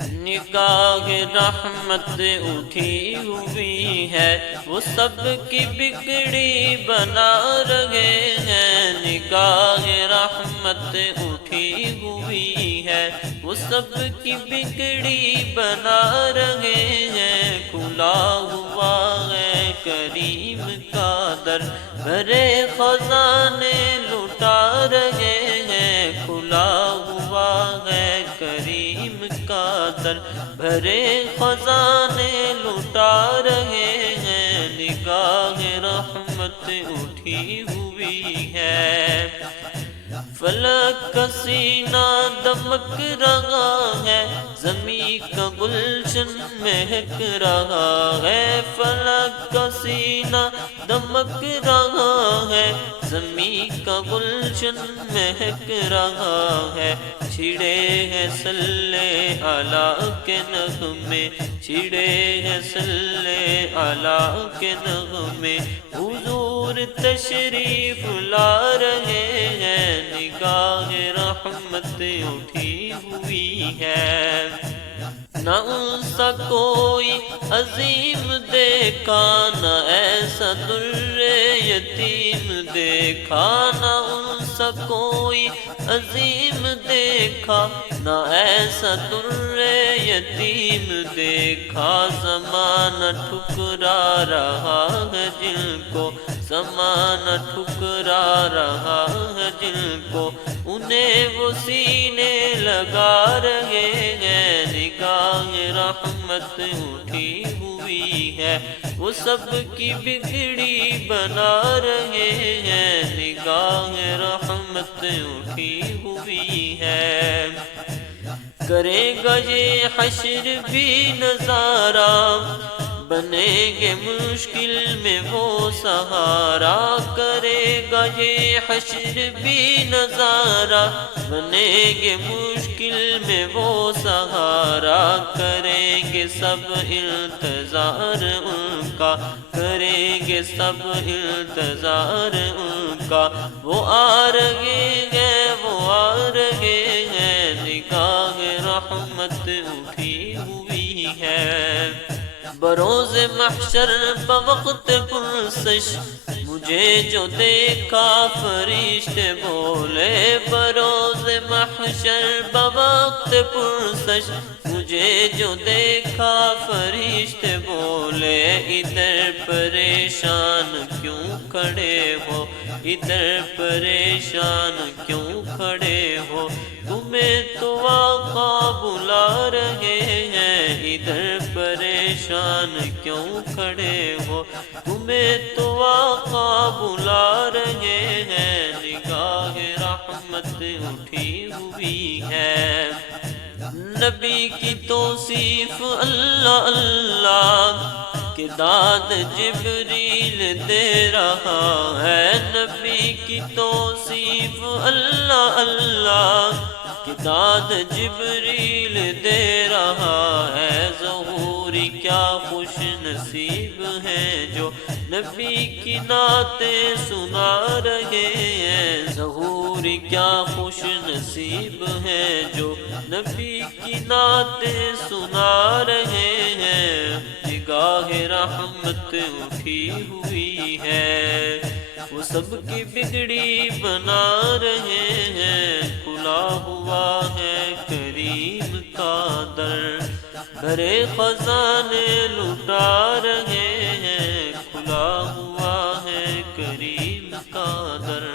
نگاہ رحمت اٹھی ہوئی ہے، وہ سب کی بگڑی بنا رہے ہیں۔ نگاہ رحمت اٹھی ہوئی ہے، وہ سب کی بگڑی بنا رہے ہیں۔ کھلا ہوا ہے کریم کا در، بھرے خزانے لٹا رہے ہیں۔ کھلا ہوا ہے کریم کا در، بھرے خزانے لٹا رہے ہیں۔ نگاہ رحمت اٹھی ہوئی ہے، فلک کا سینہ دمک رہا ہے، زمین کا گلشن مہک رہا ہے۔ فلک کا سینہ دمک رہا ہے، زمین کا گلشن مہک رہا ہے۔ چھڑے ہیں صلی علی کے نغمے، چھڑے ہیں صلی علی کے نغمے، حضور تشریف لا رہے ہیں۔ نگاہ رحمت اٹھی ہوئی ہے، نہ ان سا کوئی عظیم دیکھا، نہ ایسا در یتیم دیکھا۔ نہ ان سا کوئی عظیم دیکھا، نہ ایسا در یتیم دیکھا۔ زمانہ ٹھکرا رہا ہے جن کو، زمانہ ٹھکرا رہا ہے جن کو، انہیں وہ سینے لگا رہے ہیں۔ نگاہ رحمت اٹھی ہوئی ہے، وہ سب کی بگڑی بنا رہے ہیں۔ نگاہ رحمت اٹھی ہوئی ہے، کرے گا یہ حشر بھی نظارہ، بنیں گے مشکل میں وہ سہارا۔ کرے گا یہ حشر بھی نظارہ، بنیں گے مشکل میں وہ سہارا۔ کریں گے سب انتظار ان کا، کریں گے سب انتظار ان کا، وہ آ رہے ہیں، وہ آ رہے ہیں۔ نگاہ رحمت اٹھی ہوئی ہے، بروز محشر بوقت پرسش، مجھے جو دیکھا فرشتے بولے۔ بروز محشر بوقت پرسش، مجھے جو دیکھا فرشتے بولے۔ ادھر پریشان کیوں کھڑے ہو، ادھر پریشان کیوں کھڑے ہو، تمہیں تو آقا بلا رہے ہیں۔ ادھر پریشان کیوں کھڑے ہو، تمہیں تو آقا بلا رہے ہیں۔ نگاہ رحمت اٹھی ہوئی ہے، نبی کی توصیف اللہ اللہ کہ داد جبریل دے رہا ہے۔ نبی کی توصیف اللہ اللہ کہ داد جبریل دے رہا ہے۔ ظہوری کیا خوش نصیب ہیں جو نبی کی نعتیں سنا رہے ہیں۔ ظہوری کیا خوش نصیب ہیں جو نبی کی نعتیں سنا رہے ہیں۔ نگاہ رحمت اٹھی ہوئی ہے، وہ سب کی بگڑی بنا رہے ہیں۔ کھلا ہوا ہے کریم کا در، بھرے خزانے لٹا رہے ہیں۔ کھلا ہوا ہے کریم کا در۔